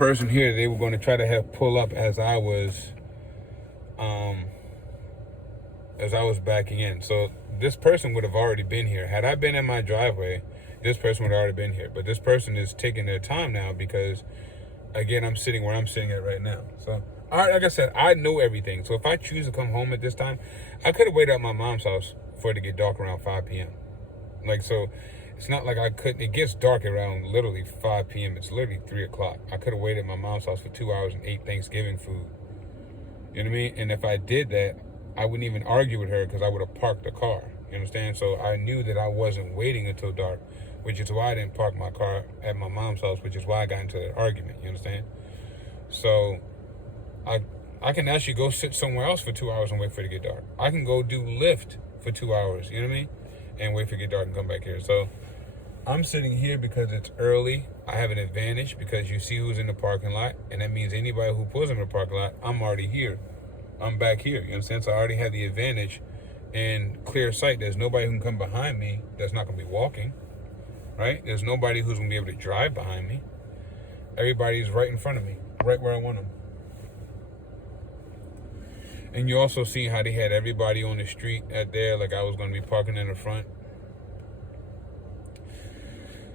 person here they were going to try to have pull up as I was backing in. So this person would have already been here. Had I been in my driveway, this person would have already been here. But this person is taking their time now because, again, I'm sitting where I'm sitting at right now. So, like I said, I know everything. So if I choose to come home at this time, I could have waited at my mom's house for it to get dark around 5 p.m. Like, so it's not like I couldn't. It gets dark around literally 5 p.m. It's literally 3 o'clock. I could have waited at my mom's house for 2 hours and ate Thanksgiving food. You know what I mean? And if I did that, I wouldn't even argue with her because I would have parked the car. You understand? So I knew that I wasn't waiting until dark, which is why I didn't park my car at my mom's house, which is why I got into that argument. You understand? So I can actually go sit somewhere else for 2 hours and wait for it to get dark. I can go do Lyft for 2 hours, you know what I mean? And wait for it to get dark and come back here. So I'm sitting here because it's early. I have an advantage because you see who's in the parking lot. And that means anybody who pulls in the parking lot, I'm already here. I'm back here, you understand? So I already have the advantage and clear sight. There's nobody who can come behind me that's not going to be walking, right? There's nobody who's going to be able to drive behind me. Everybody's right in front of me, right where I want them. And you also see how they had everybody on the street at there, like I was going to be parking in the front.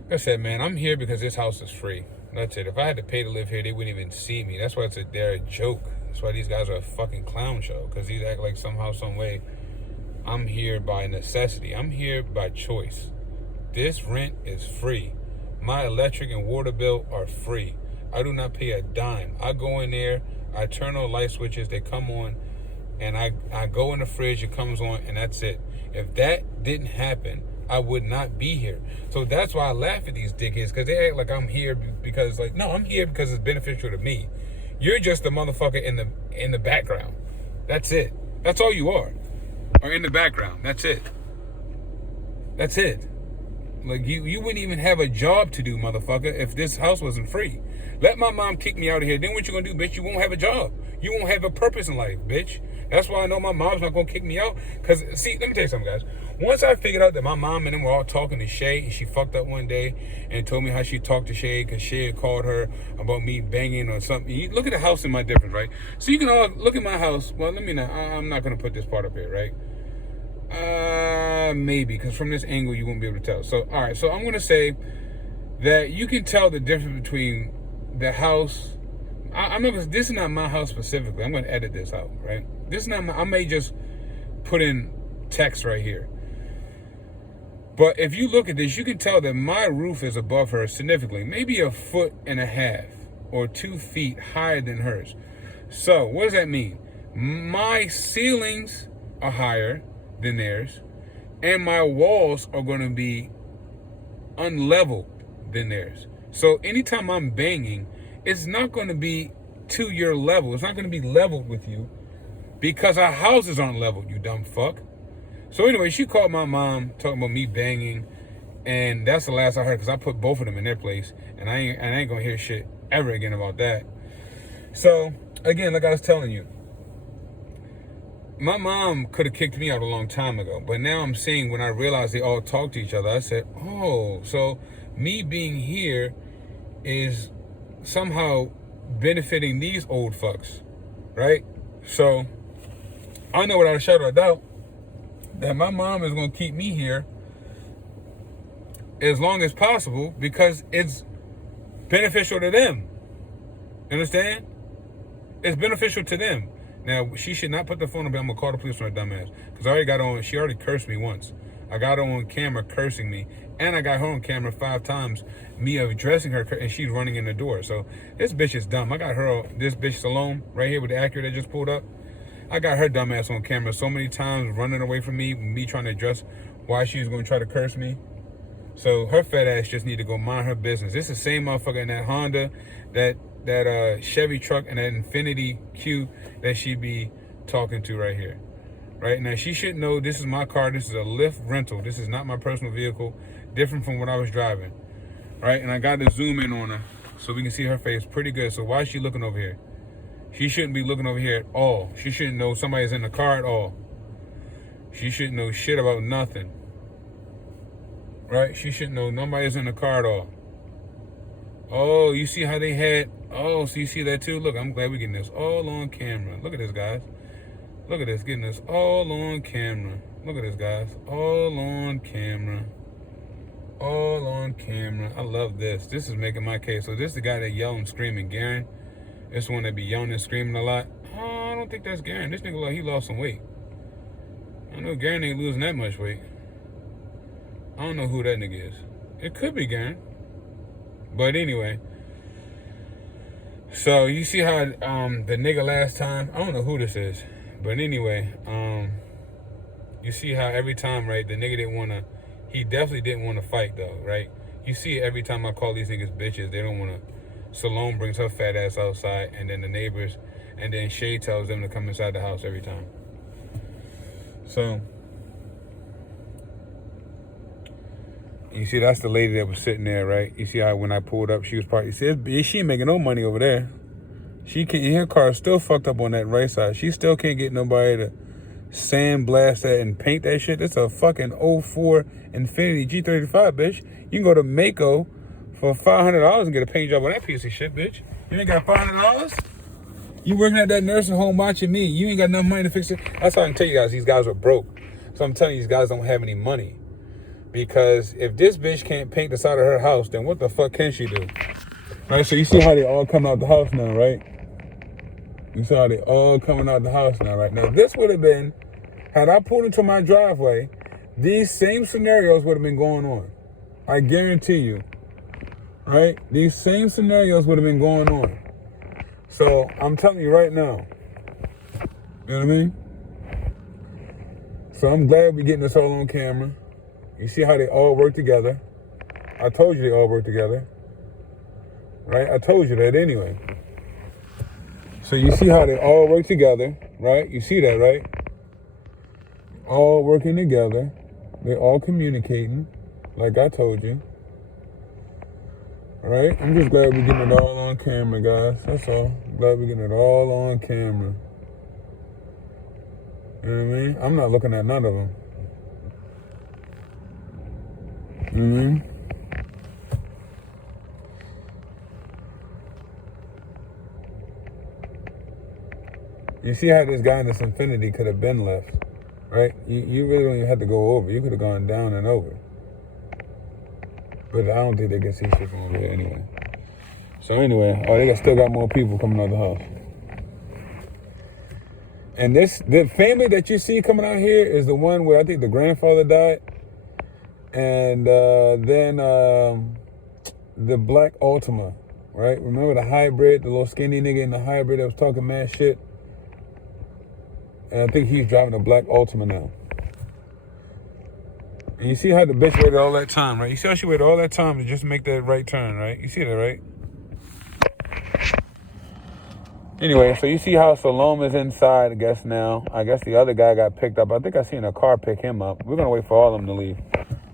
Like I said, man, I'm here because this house is free. That's it. If I had to pay to live here, they wouldn't even see me. That's why they're a joke. That's why these guys are a fucking clown show. Because these act like somehow, some way, I'm here by necessity. I'm here by choice. This rent is free. My electric and water bill are free. I do not pay a dime. I go in there, I turn on light switches, they come on, and I go in the fridge, it comes on, and that's it. If that didn't happen, I would not be here. So that's why I laugh at these dickheads, because they act like I'm here because, like, no, I'm here because it's beneficial to me. You're just the motherfucker in the background. That's it. That's all you are. Or in the background. That's it. That's it. Like, you wouldn't even have a job to do, motherfucker, if this house wasn't free. Let my mom kick me out of here. Then what you gonna do, bitch? You won't have a job. You won't have a purpose in life, bitch. That's why I know my mom's not gonna kick me out. Because, see, let me tell you something, guys. Once I figured out that my mom and them were all talking to Shay, and she fucked up one day and told me how she talked to Shay because Shay had called her about me banging or something. You look at the house and my difference, right? So you can all look at my house. Well, let me not. I'm not gonna put this part up here, right? Maybe, because from this angle you won't be able to tell. So, all right. So I'm gonna say that you can tell the difference between the house. I'm not gonna. This is not my house specifically. I'm gonna edit this out, right? This is not my. I may just put in text right here. But if you look at this, you can tell that my roof is above hers significantly, maybe 1.5 feet or 2 feet higher than hers. So what does that mean? My ceilings are higher than theirs, and my walls are going to be unleveled than theirs. So anytime I'm banging, it's not going to be to your level. It's not going to be leveled with you because our houses aren't leveled, you dumb fuck. So anyway, she called my mom talking about me banging, and that's the last I heard because I put both of them in their place, and I ain't going to hear shit ever again about that. So again, like I was telling you, my mom could have kicked me out a long time ago, but now I'm seeing when I realized they all talk to each other, I said, oh, so me being here is somehow benefiting these old fucks, right? So I know without a shadow of a doubt that my mom is going to keep me here as long as possible because it's beneficial to them. Understand? It's beneficial to them. Now, she should not put the phone up. I'm going to call the police on her dumbass. Because I already got on, she already cursed me once. I got her on camera cursing me. And I got her on camera 5 times, me addressing her, and she's running in the door. So, this bitch is dumb. I got her, this bitch Salome, right here with the Acura that just pulled up. I got her dumbass on camera so many times running away from me trying to address why she was going to try to curse me. So, her fat ass just need to go mind her business. This is the same motherfucker in that Honda, that Chevy truck, and that Infinity Q that she be talking to right here. Right now, she should know this is my car. This is a Lyft rental. This is not my personal vehicle. Different from what I was driving. Right, and I got to zoom in on her so we can see her face pretty good. So why is she looking over here? She shouldn't be looking over here at all. She shouldn't know somebody's in the car at all. She shouldn't know shit about nothing. Right? She shouldn't know nobody's in the car at all. Oh, you see how they had Oh, so you see that too? Look, I'm glad we're getting this all on camera. Look at this, guys. Look at this, getting this all on camera. Look at this, guys. All on camera. All on camera. I love this. This is making my case. So this is the guy that yelled and screaming, Garen. This one that be yelling and screaming a lot. Oh, I don't think that's Garen. This nigga, he lost some weight. I know Garen ain't losing that much weight. I don't know who that nigga is. It could be Garen. But anyway. So you see how the nigga last time, I don't know who this is. But anyway, you see how every time, right, the nigga he definitely didn't want to fight though, right? You see every time I call these niggas bitches, they don't want to. Salome brings her fat ass outside, and then the neighbors, and then Shay tells them to come inside the house every time. So, you see that's the lady that was sitting there, right? You see how when I pulled up, she was probably, she ain't making no money over there. She can't, her car is still fucked up on that right side. She still can't get nobody to sandblast that and paint that shit. It's a fucking '04 Infiniti G35, bitch. You can go to Mako for $500 and get a paint job on that piece of shit, bitch. You ain't got $500? You working at that nursing home watching me. You ain't got enough money to fix it. That's how I can tell you guys, these guys are broke. So I'm telling you, these guys don't have any money. Because if this bitch can't paint the side of her house, then what the fuck can she do? Right, so you see how they all come out the house now, right? You saw how they all coming out the house now, right? Now, this would have been, had I pulled into my driveway, these same scenarios would have been going on. I guarantee you. Right? These same scenarios would have been going on. So, I'm telling you right now. You know what I mean? So, I'm glad we're getting this all on camera. You see how they all work together. I told you they all work together. Right? I told you that anyway. So you see how they all work together, right? You see that, right? All working together. They're all communicating, like I told you. All right? I'm just glad we're getting it all on camera, guys. That's all. Glad we're getting it all on camera. You know what I mean? I'm not looking at none of them. You know what I mean? You see how this guy in this Infiniti could have been left, right? You really don't even have to go over. You could have gone down and over. But I don't think they can see shit from over there anyway. So anyway, they still got more people coming out of the house. And the family that you see coming out here is the one where I think the grandfather died. And then the black Altima, right? Remember the hybrid, the little skinny nigga in the hybrid that was talking mad shit? And I think he's driving a black Altima now. And you see how the bitch waited all that time, right? You see how she waited all that time to just make that right turn, right? You see that, right? Anyway, so you see how Salome is inside, I guess, now. I guess the other guy got picked up. I think I seen a car pick him up. We're going to wait for all of them to leave.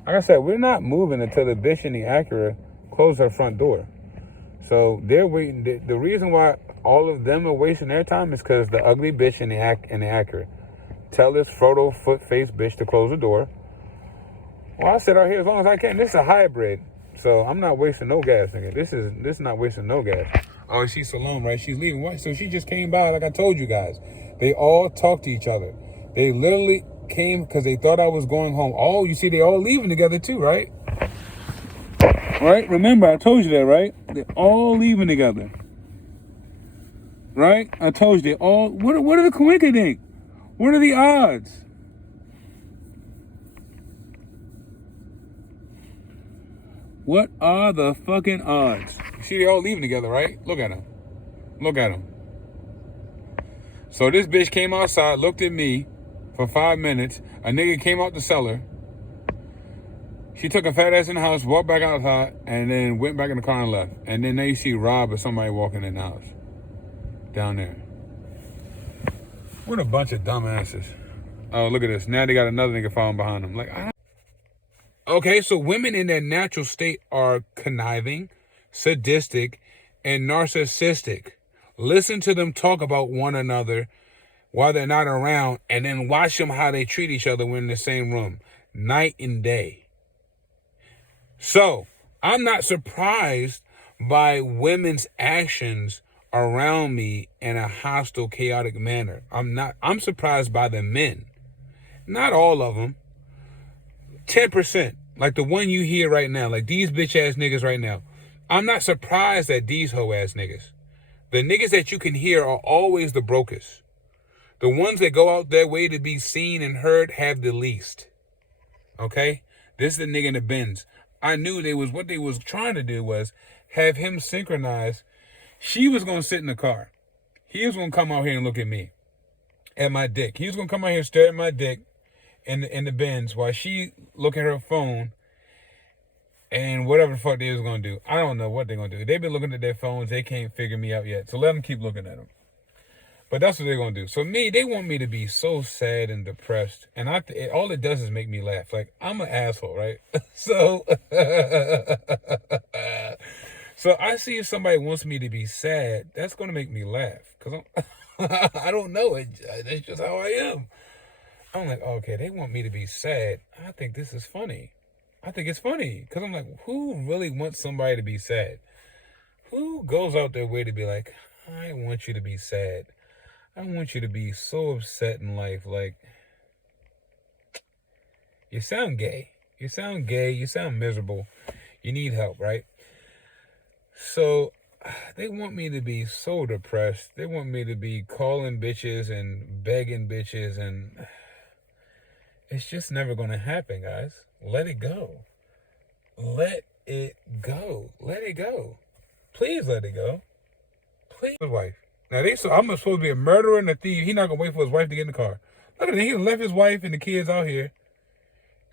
Like I said, we're not moving until the bitch in the Acura closes her front door. So they're waiting. The reason why all of them are wasting their time is because the ugly bitch in the Acura tell this Frodo foot-faced bitch to close the door. Well, I sit out here as long as I can. This is a hybrid, so I'm not wasting no gas, nigga. This is not wasting no gas. Oh, she's Salome, right? She's leaving. What? So she just came by, like I told you guys. They all talk to each other. They literally came because they thought I was going home. Oh, you see, they all leaving together too, right? Right? Remember, I told you that, right? They're all leaving together. Right? I told you they all. What are the coincidence? What are the odds? What are the fucking odds? You see, they all leaving together, right? Look at them. Look at them. So this bitch came outside, looked at me for 5 minutes. A nigga came out the cellar. She took a fat ass in the house, walked back outside, and then went back in the car and left. And then there you see Rob or somebody walking in the house. Down there. What a bunch of dumbasses. Oh, look at this. Now they got another nigga following behind them. Like, I don't... Okay, so women in their natural state are conniving, sadistic, and narcissistic. Listen to them talk about one another while they're not around, and then watch them how they treat each other when in the same room. Night and day. So, I'm not surprised by women's actions around me in a hostile, chaotic manner. I'm surprised by the men. Not all of them. 10%. Like the one you hear right now. Like these bitch ass niggas right now. I'm not surprised at these hoe ass niggas. The niggas that you can hear are always the brokest. The ones that go out their way to be seen and heard have the least. Okay? This is the nigga in the Benz. I knew what they was trying to do was have him synchronize. She was going to sit in the car. He was going to come out here and look at me. At my dick. He was going to come out here and stare at my dick in the Benz while she look at her phone and whatever the fuck they was going to do. I don't know what they're going to do. They've been looking at their phones. They can't figure me out yet. So let them keep looking at them. But that's what they're going to do. So they want me to be so sad and depressed. And all it does is make me laugh. Like, I'm an asshole, right? So I see if somebody wants me to be sad, that's going to make me laugh. Because I don't know. That's just how I am. I'm like, okay, they want me to be sad. I think this is funny. I think it's funny. Because I'm like, who really wants somebody to be sad? Who goes out their way to be like, I want you to be sad. I want you to be so upset in life. Like, you sound gay. You sound gay. You sound miserable. You need help, right? So they want me to be so depressed. They want me to be calling bitches and begging bitches. And it's just never going to happen, guys. Let it go. Let it go. Let it go. Please let it go. Please. His wife. Now, I'm supposed to be a murderer and a thief. He's not going to wait for his wife to get in the car. Look at it. He left his wife and the kids out here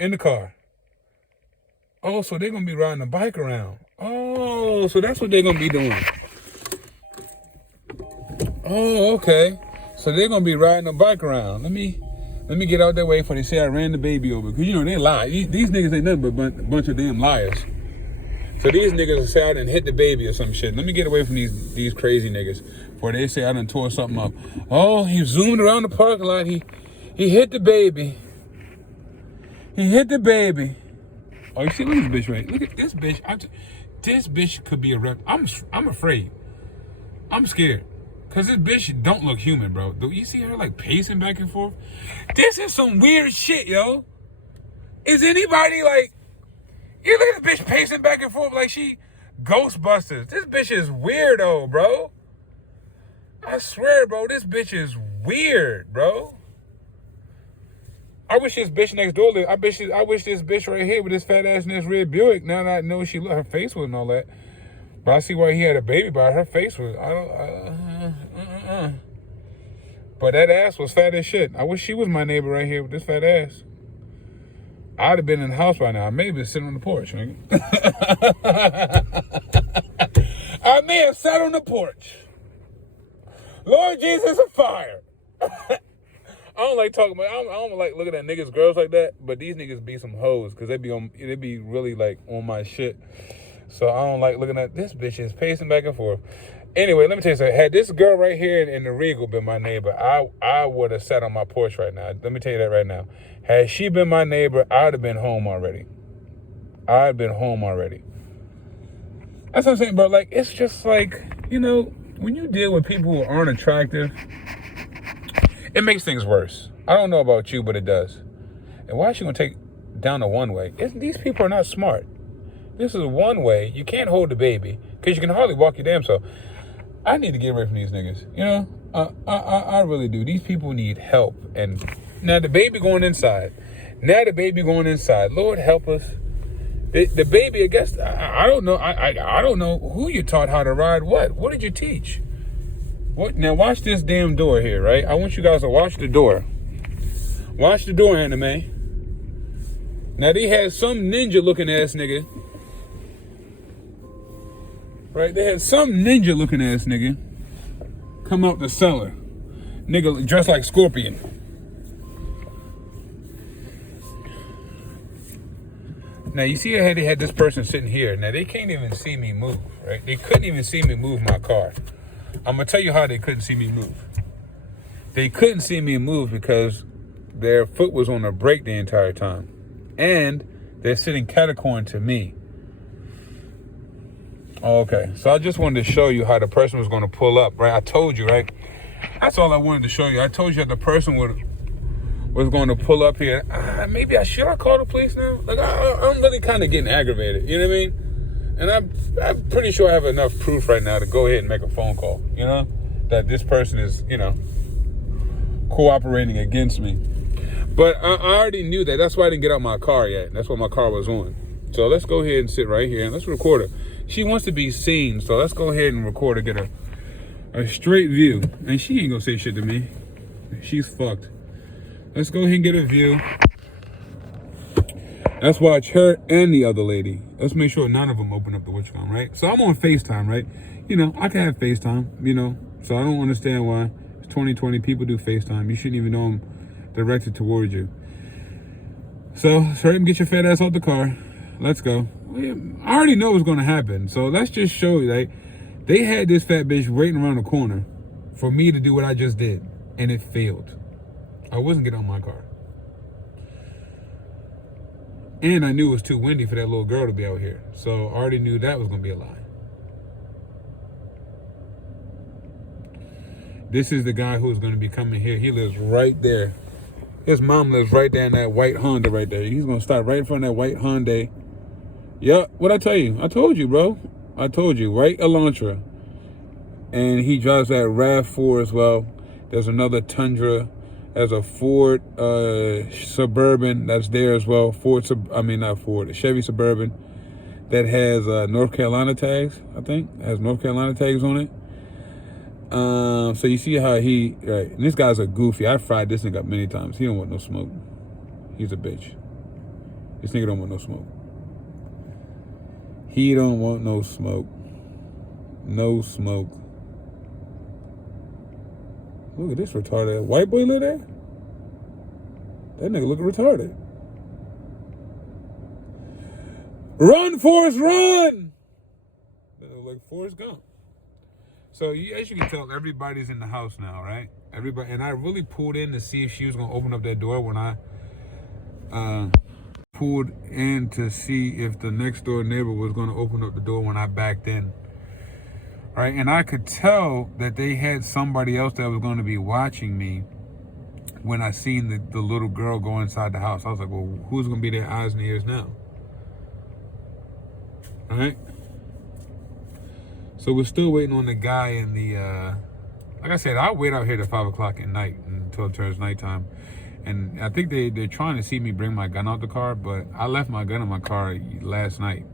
in the car. Oh, so they're going to be riding a bike around. Oh, so that's what they're going to be doing. Oh, okay. So they're going to be riding a bike around. Let me get out that way before they say I ran the baby over. Because, they lie. These niggas ain't nothing but a bunch of damn liars. So these niggas will say I done hit the baby or some shit. Let me get away from these crazy niggas before they say I done tore something up. Oh, he zoomed around the parking lot. He hit the baby. He hit the baby. Oh, you see, look at this bitch, right? Look at this bitch. This bitch could be a rep. I'm afraid. I'm scared. Because this bitch don't look human, bro. Do you see her, like, pacing back and forth? This is some weird shit, yo. Is anybody, like... You look at this bitch pacing back and forth like she Ghostbusters. This bitch is weirdo, bro. I swear, bro, this bitch is weird, bro. I wish this bitch next door lived. I wish this bitch right here with this fat ass in this red Buick. Now that I know her face was and all that. But I see why he had a baby by her face was. But that ass was fat as shit. I wish she was my neighbor right here with this fat ass. I'd have been in the house by now. I may have been sitting on the porch, nigga. I may have sat on the porch. Lord Jesus, a fire. I don't like talking about. I don't like looking at niggas, girls like that. But these niggas be some hoes because they be really like on my shit. So I don't like looking at this bitch is pacing back and forth. Anyway, let me tell you something. Had this girl right here in the Regal been my neighbor, I would have sat on my porch right now. Let me tell you that right now. Had she been my neighbor, I'd have been home already. That's what I'm saying, bro. Like, it's just like, when you deal with people who aren't attractive, it makes things worse. I don't know about you, but it does. And why is she going to take down a one-way? These people are not smart. This is a one-way. You can't hold the baby because you can hardly walk your damn self. I need to get away from these niggas. I really do. These people need help. And now the baby going inside. Lord help us. The baby, I guess, I don't know. I don't know who you taught how to ride what. What did you teach? What? Now watch this damn door here, right? I want you guys to watch the door. Watch the door, anime. Now they had some ninja looking ass nigga. Right? They had some ninja looking ass nigga come out the cellar. Nigga dressed like Scorpion. Now you see how they had this person sitting here. Now they can't even see me move, right? They couldn't even see me move my car. I'm gonna tell you how they couldn't see me move. They couldn't see me move because their foot was on the brake the entire time. And they're sitting catacomb to me. Oh, okay. So I just wanted to show you how the person was going to pull up, right? I told you, right? That's all I wanted to show you. I told you that the person was going to pull up here. Maybe should I call the police now? Like, I'm really kind of getting aggravated. You know what I mean? And I'm pretty sure I have enough proof right now to go ahead and make a phone call, you know? That this person is, cooperating against me. But I already knew that. That's why I didn't get out my car yet. That's what my car was on. So let's go ahead and sit right here and let's record her. She wants to be seen, so let's go ahead and record her, get a straight view. And she ain't gonna say shit to me. She's fucked. Let's go ahead and get a view. Let's watch her and the other lady. Let's make sure none of them open up the witchcom, right? So I'm on FaceTime, right? I can have FaceTime, so I don't understand why. It's 2020, people do FaceTime. You shouldn't even know I'm directed towards you. So, hurry up and get your fat ass out the car. Let's go. I already know what's going to happen. So, let's just show you, like, they had this fat bitch waiting around the corner for me to do what I just did. And it failed. I wasn't getting on my car. And I knew it was too windy for that little girl to be out here. So, I already knew that was going to be a lie. This is the guy who's going to be coming here. He lives right there. His mom lives right there in that white Honda right there. He's going to stop right in front of that white Hyundai. Yup, what'd I tell you? I told you, bro. I told you, right? Elantra. And he drives that RAV4 as well. There's another Tundra. There's a Ford Suburban that's there as well. A Chevy Suburban that has North Carolina tags, I think. It has North Carolina tags on it. So you see how right, and this guy's a goofy. I fried this nigga up many times. He don't want no smoke. He's a bitch. This nigga don't want no smoke. He don't want no smoke. No smoke. Look at this retarded white boy live there. That nigga look retarded. Run, Forrest, run! That look like Forrest Gump. So as you can tell, everybody's in the house now, right? Everybody, and I really pulled in to see if she was gonna open up that door when I pulled in to see if the next door neighbor was gonna open up the door when I backed in, right? And I could tell that they had somebody else that was gonna be watching me when I seen the little girl go inside the house. I was like, well, who's gonna be their eyes and ears now? All right? So we're still waiting on the guy in the, like I said, I'll wait out here till 5 o'clock at night until it turns nighttime. And I think they're trying to see me bring my gun out the car, but I left my gun in my car last night.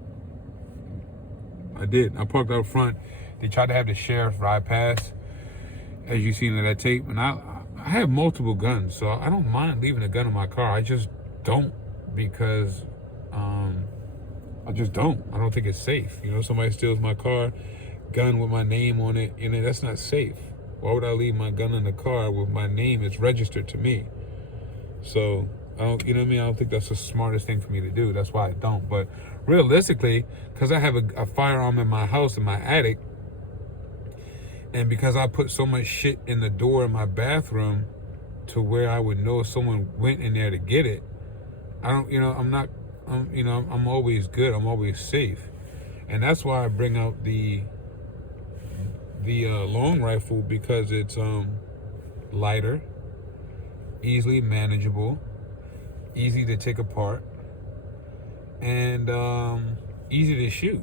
I did. I parked out front. They tried to have the sheriff ride past, as you seen in that tape. And I have multiple guns, so I don't mind leaving a gun in my car. I just don't because I just don't. I don't think it's safe. Somebody steals my car, gun with my name on it, that's not safe. Why would I leave my gun in the car with my name? It's registered to me. So I don't, I don't think that's the smartest thing for me to do. That's why I don't. But realistically, because I have a firearm in my house, in my attic, and because I put so much shit in the door in my bathroom to where I would know if someone went in there to get it, I don't, I'm always good. I'm always safe. And that's why I bring out the long rifle, because it's lighter, easily manageable, easy to take apart, and easy to shoot.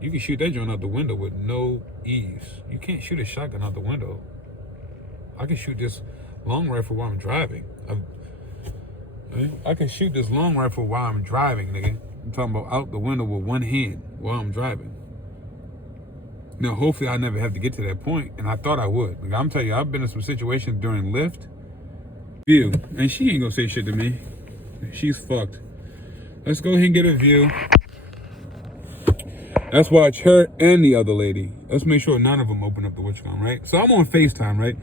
You can shoot that joint out the window with no ease. You can't shoot a shotgun out the window. I can shoot this long rifle while I'm driving. I can shoot this long rifle while I'm driving, nigga. I'm talking about out the window with one hand while I'm driving. Now, hopefully I never have to get to that point, and I thought I would. Like, I'm telling you, I've been in some situations during Lyft. View, and she ain't gonna say shit to me. She's fucked. Let's go ahead and get a view. Let's watch her and the other lady. Let's make sure none of them open up the witchcom, right? So I'm on FaceTime, right?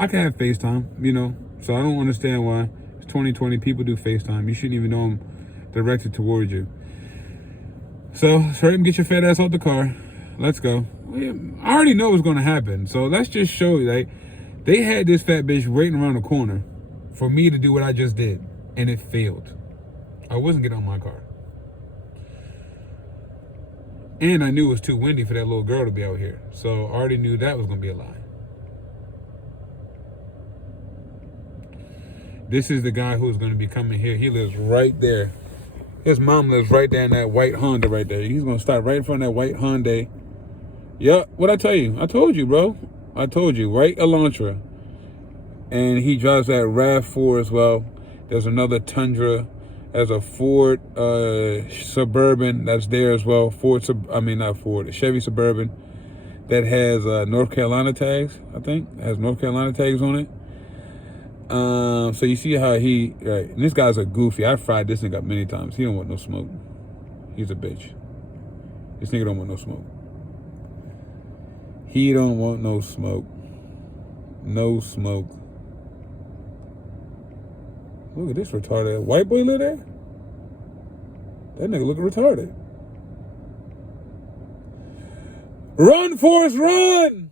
I can have FaceTime, so I don't understand why. It's 2020, people do FaceTime. You shouldn't even know I'm directed towards you. So hurry up and get your fat ass out the car. Let's go. I already know what's going to happen. So let's just show you, like, they had this fat bitch waiting around the corner for me to do what I just did. And it failed. I wasn't getting on my car. And I knew it was too windy for that little girl to be out here. So I already knew that was going to be a lie. This is the guy who's going to be coming here. He lives right there. His mom lives right there in that white Honda right there. He's going to stop right in front of that white Hyundai. Yup, what'd I tell you? I told you, bro. I told you, right? Elantra. And he drives that RAV4 as well. There's another Tundra. There's a Ford Suburban that's there as well. A Chevy Suburban that has North Carolina tags, I think. It has North Carolina tags on it. So you see how right. And this guy's a goofy. I fried this nigga up many times. He don't want no smoke. He's a bitch. This nigga don't want no smoke. He don't want no smoke. No smoke. Look at this retarded. White boy live there? That nigga looking retarded. Run, Forrest, run!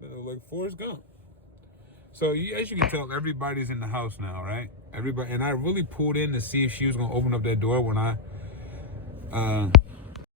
That look like Forrest Gump. So as you can tell, everybody's in the house now, right? Everybody, and I really pulled in to see if she was gonna open up that door when I